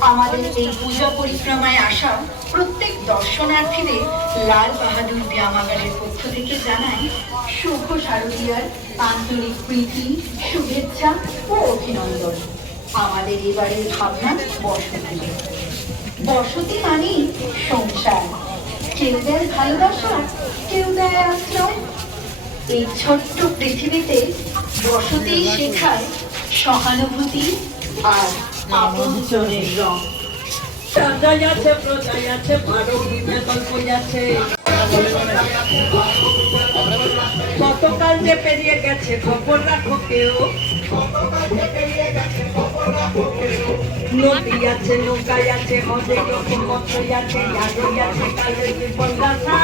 আমাদের এই পূজা পরিক্রমায় আসা প্রত্যেক দর্শনার্থীদের লাল বাহাদুর ব্যায়ামাগারের পক্ষ থেকে জানাই শুভ শারদীয়ার আন্তরিক প্রীতি, শুভেচ্ছা ও অভিনন্দন। আমাদের এবারের ভাবনা বসতি। বসতি মানেই সংসার। কেউ দেয় ভালোবাসা, কেউ দেয় আশ্রয়। এই ছোট্ট পৃথিবীতে বসতি শেখায় সহানুভূতি আর আপনজনের রং। সাজাই আছে, প্রজাই আছে, পারবিনে গল্প আছে। কতকাল যে পেরিয়ে গেছে খবর রাখো কেউ। নদী আছে, নৌকায় আছে, অনেক রকম মতই আছে, আজই আছে, কালের বিপদ গাথা।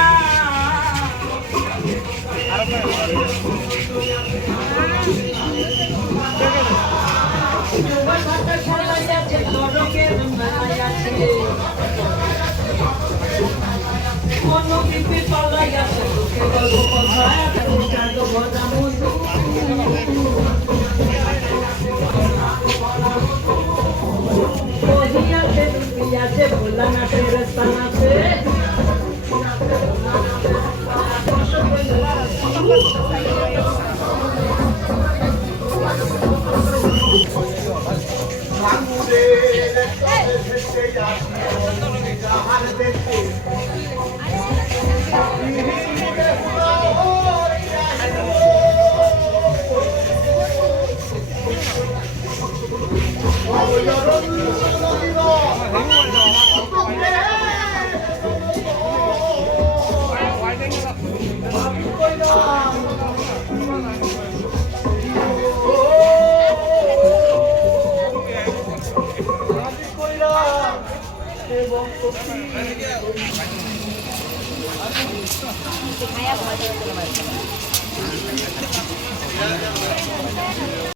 ভোলানাথের স্থান আছে। Ayah,